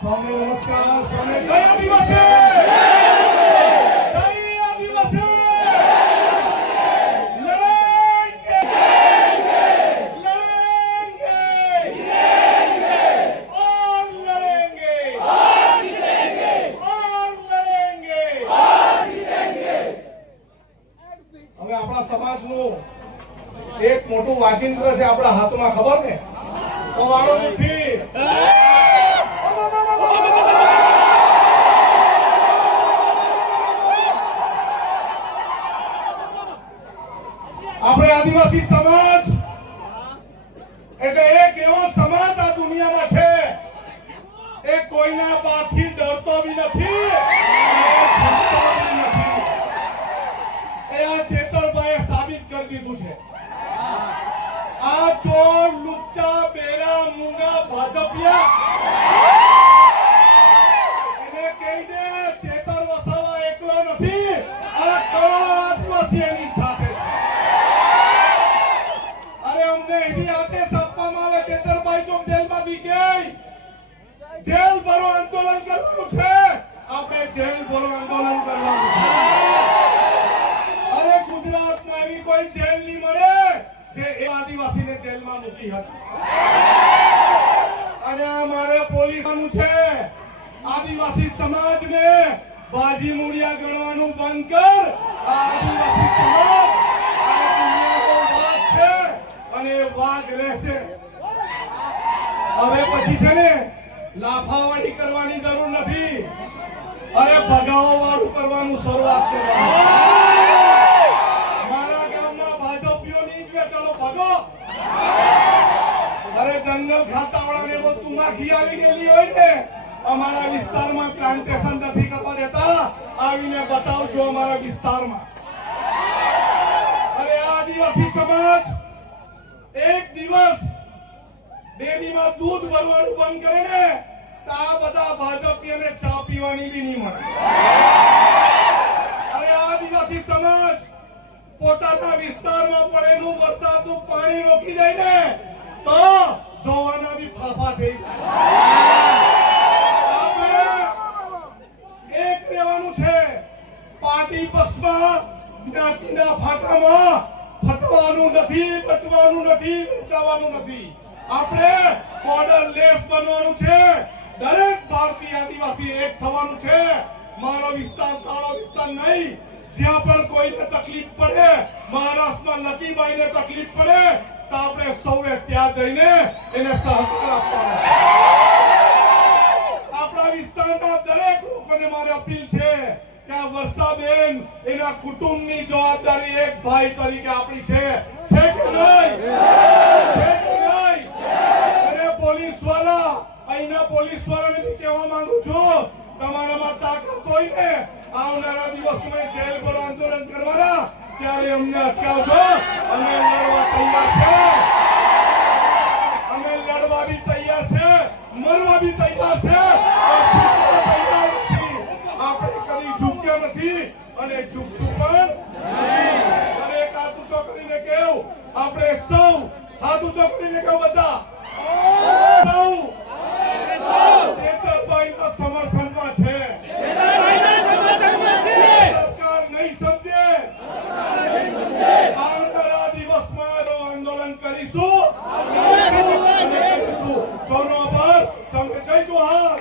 સૌને નમસ્કાર. સૌને જય આદિવાસી. જય આદિવાસી. લડેંગે. લડેંગે. और लड़ेंगे. और जीतेंगे. और लड़ेंगे. और जीतेंगे. હવે આપણા સમાજનું એક મોટું વાચિંત્ર છે આપણા હાથમાં, ખબર ને? તો વાળો મુઠ્ઠી. આપણે આદિવાસી સમાજ એટલે એક એવો સમાજ આ દુનિયામાં છે એ કોઈના બાથી ડરતો બી નથી, એ આ ચેતરભાઈએ સાબિત કરી દીધું છે. આ ચોર, લુચ્ચા, બેરા, મૂંગા, ભાજપિયા એને કહી દે ચેતર વસાવા એકલો નથી, આ કરોડો આદિવાસી એની સાથે છે. અરે અમને એવી આદેશ આપવામાં આવે ચેતરભાઈ જો જેલમાંથી ગઈ જેલ ભરો આંદોલન કરવાનું છે, આપણે જેલ ભરો આંદોલન કરવાનું છે. અરે ગુજરાતમાં એવી કોઈ જેલ નહીં મળે જે એ આદિવાસીને જેલમાં મૂકી હતી. અને અમારે પોલીસનું છે આદિવાસી સમાજને બાજી મૂળિયા ગણવાનું બંધ કર. આદિવાસી સમાજ આ દુનિયાનો વાઘ છે અને વાઘ રહેશે. હવે પછી છે ને લાફાવાળી કરવાની જરૂર નથી, અરે ભગાવો વાળું કરવાનું શરૂઆત કરવાનું. મારા ગામમાં ભાજપીઓ નહીં કે ચલો ભગો. અરે જંગલ ખાતાવાળાને બહુ તુમાખી આવી ગયેલી હોય ને, અમારા વિસ્તારમાં પ્લાન્ટેશન નથી કરવા દેતા, આવીને બતાવજો અમારા વિસ્તારમાં. અરે આદિવાસી સમાજ એક દિવસ ડેરીમાં દૂધ ભરવાનું બંધ કરે ને તો આ બધા ભાજપીઓને ચા પીવાની બી નહીં મળે. અરે આદિવાસી સમાજ પોતાના વિસ્તારમાં પડેલું વરસાદનું પાણી રોકી દે ને તો ધોવાના બી ફાફા થઈ જાય. એક રહેવાનું છે. પાર્ટી બસમાં જ્ઞાતિના ફાટામાં ફટવાનું નથી, બટવાનું નથી, વેચાવાનું નથી. આપણે બોર્ડર લેસ બનવાનું છે. દરેક ભારતીય આદિવાસી એક થવાનું છે. મારો વિસ્તાર તારો વિસ્તાર નહીં. જ્યાં પણ કોઈને તકલીફ પડે, મહારાષ્ટ્રમાં લકીબાઈને તકલીફ પડે તો આપણે સૌએ ત્યાં જઈને એને સહકાર આપવાનો. આપણા વિસ્તારના દરેક લોકોને મારી અપીલ છે કે આ વર્ષાબેન એના કુટુંબની જવાબદારી એક ભાઈ તરીકે આપણી છે કે નહીં? છે કે નહીં? અને પોલીસવાળા, અહીંના પોલીસવાળાને બી કહેવા માંગુ છું, તમારામાં તાકાત હોય ને આવનારા દિવસોમાં જેલ પર આંદોલન કરવાના, ત્યારે અમને અટકાવજો. અમે લડવા તૈયાર છે. અમે લડવા બી તૈયાર છે, મરવા બી તૈયાર છે, તૈયાર નથી. આપણે કદી ઝૂક્યા નથી અને ઝૂકશું પણ નહીં. દરેક હાથ ઊંચો કરીને કહો, આપણે સૌ હાથ ઊંચો કરીને કહો, બધા સૌ ચેતરભાઈના સમર્થનમાં છે. સરકાર નહીં સમજે, આવનારા દિવસમાં આંદોલન કરીશું. સૌનો આભાર. સૌને જય જોહાર.